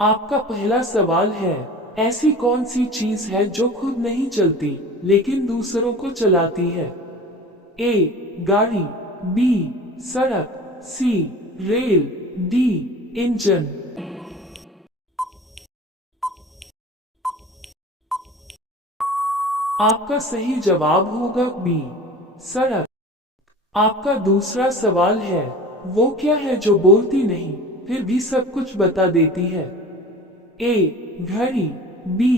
आपका पहला सवाल है, ऐसी कौन सी चीज है जो खुद नहीं चलती लेकिन दूसरों को चलाती है? ए गाड़ी, बी सड़क, सी रेल, डी इंजन। आपका सही जवाब होगा बी सड़क। आपका दूसरा सवाल है, वो क्या है जो बोलती नहीं फिर भी सब कुछ बता देती है? ए घड़ी, बी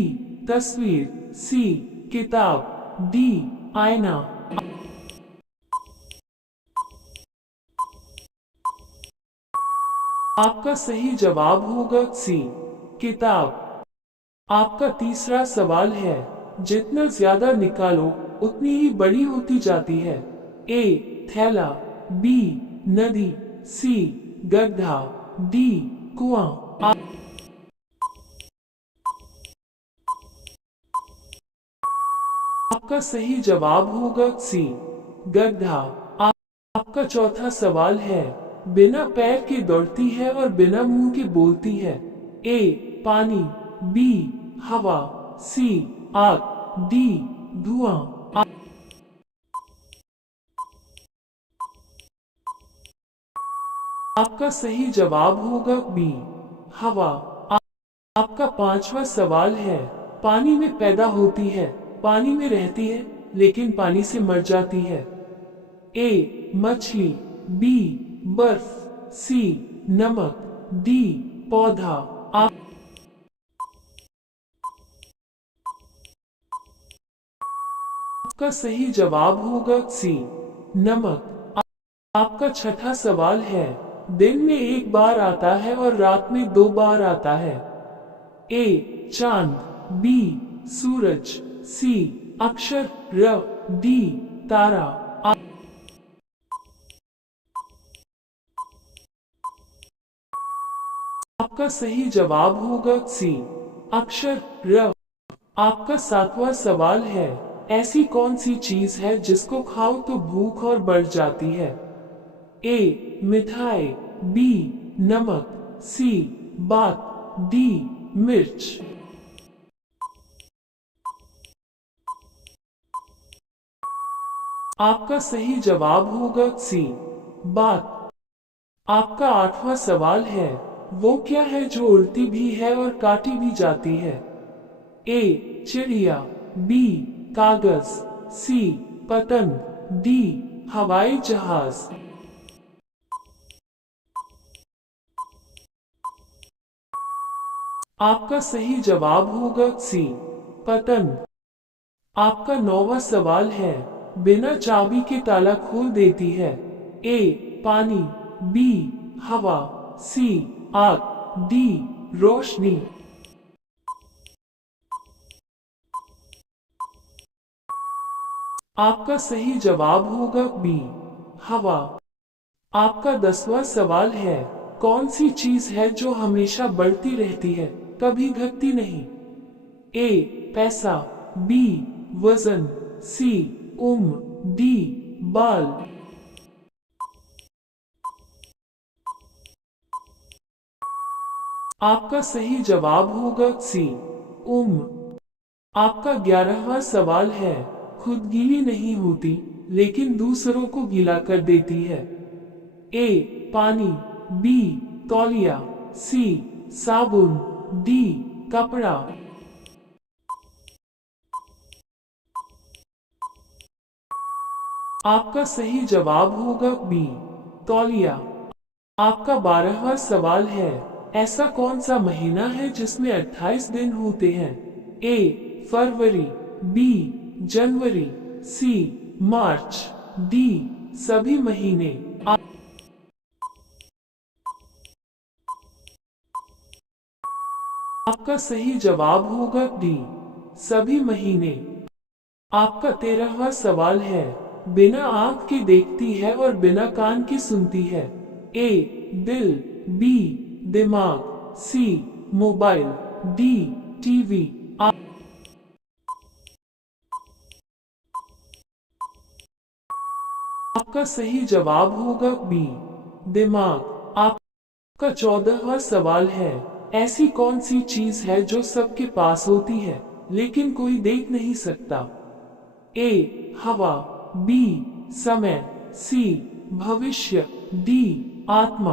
तस्वीर, सी किताब, डी आईना। आपका सही जवाब होगा सी किताब। आपका तीसरा सवाल है, जितना ज्यादा निकालो उतनी ही बड़ी होती जाती है। ए थैला, बी नदी, सी गड्ढा, डी कुआं। आपका सही जवाब होगा सी गड्ढा। आपका चौथा सवाल है, बिना पैर के दौड़ती है और बिना मुंह के बोलती है। ए पानी, बी हवा, सी आग, डी धुआं। आपका सही जवाब होगा बी हवा। आपका पांचवा सवाल है, पानी में पैदा होती है, पानी में रहती है लेकिन पानी से मर जाती है। ए मछली, बी बर्फ, सी नमक, डी पौधा। आपका सही जवाब होगा सी नमक। आपका छठा सवाल है, दिन में एक बार आता है और रात में 2 बार आता है। ए चांद, बी सूरज, सी अक्षर र, डी तारा। आपका सही जवाब होगा सी अक्षर र। आपका सातवां सवाल है, ऐसी कौन सी चीज है जिसको खाओ तो भूख और बढ़ जाती है? ए मिठाई, बी नमक, सी बात, डी मिर्च। आपका सही जवाब होगा सी बात। आपका आठवां सवाल है, वो क्या है जो उड़ती भी है और काटी भी जाती है? ए चिड़िया, बी कागज, सी पतंग, डी हवाई जहाज। आपका सही जवाब होगा सी पतंग। आपका नौवां सवाल है, बिना चाबी के ताला खोल देती है। ए पानी, बी हवा, सी आग, डी रोशनी। आपका सही जवाब होगा बी हवा। आपका 10वां सवाल है, कौन सी चीज है जो हमेशा बढ़ती रहती है कभी घटती नहीं? ए पैसा, बी वजन, सी उम्र, डी बाल। आपका सही जवाब होगा सी उम्र। आपका 11वां सवाल है, खुद गीली नहीं होती लेकिन दूसरों को गीला कर देती है। ए पानी, बी तौलिया, सी साबुन, डी कपड़ा। आपका सही जवाब होगा बी तौलिया। आपका 12वां सवाल है, ऐसा कौन सा महीना है जिसमें 28 दिन होते हैं? ए फरवरी, बी जनवरी, सी मार्च, डी सभी महीने। आपका सही जवाब होगा डी सभी महीने। आपका 13वां सवाल है, बिना आंख के देखती है और बिना कान के सुनती है। ए दिल, बी दिमाग, सी मोबाइल, डी टीवी। आपका सही जवाब होगा बी दिमाग। आपका 14वां सवाल है, ऐसी कौन सी चीज है जो सबके पास होती है लेकिन कोई देख नहीं सकता? ए हवा, बी समय, सी भविष्य, डी आत्मा।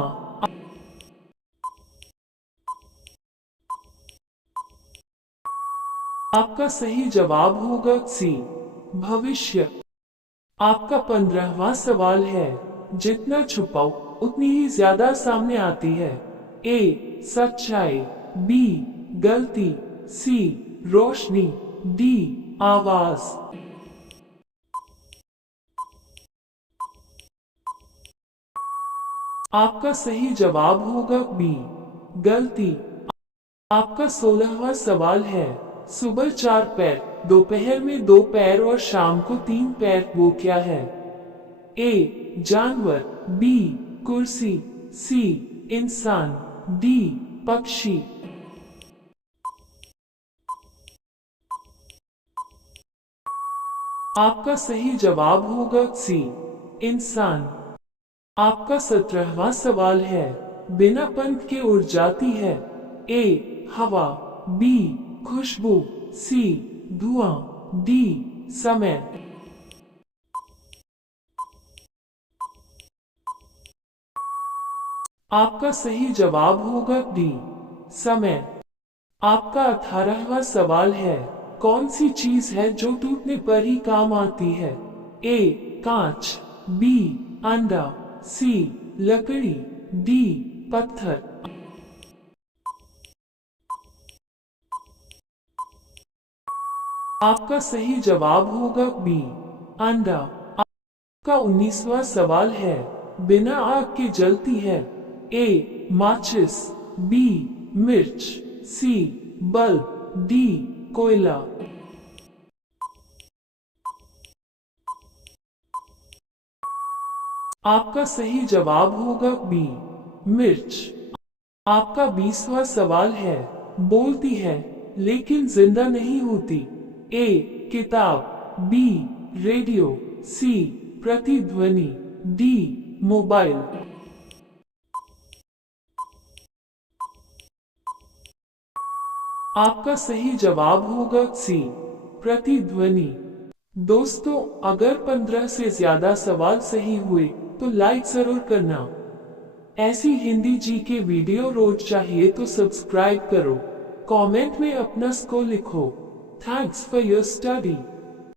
आपका सही जवाब होगा सी भविष्य। आपका 15वां सवाल है, जितना छुपाओ उतनी ही ज्यादा सामने आती है। ए सच्चाई, बी गलती, सी रोशनी, डी आवाज। आपका सही जवाब होगा बी गलती। आपका 16वां सवाल है, सुबह 4 पैर, दोपहर में 2 पैर और शाम को 3 पैर, वो क्या है? ए जानवर, बी कुर्सी, सी इंसान, डी पक्षी। आपका सही जवाब होगा सी इंसान। आपका 17वां सवाल है, बिना पंख के उड़ जाती है। ए हवा, बी खुशबू, सी धुआं, डी समय। आपका सही जवाब होगा डी समय। आपका 18वां सवाल है, कौन सी चीज है जो टूटने पर ही काम आती है? ए कांच, बी अंडा, सी लकड़ी, डी पत्थर। आपका सही जवाब होगा बी अंडा। आपका 19वां सवाल है, बिना आग के जलती है। ए माचिस, बी मिर्च, सी बल्ब, डी कोयला। आपका सही जवाब होगा बी मिर्च। आपका 20वां सवाल है, बोलती है लेकिन जिंदा नहीं होती। ए किताब, बी रेडियो, सी प्रतिध्वनि, डी मोबाइल। आपका सही जवाब होगा सी प्रतिध्वनि। दोस्तों, अगर 15 से ज्यादा सवाल सही हुए तो लाइक जरूर करना। ऐसी हिंदी जी के वीडियो रोज चाहिए तो सब्सक्राइब करो। कमेंट में अपना स्कोर लिखो। Thanks for your study.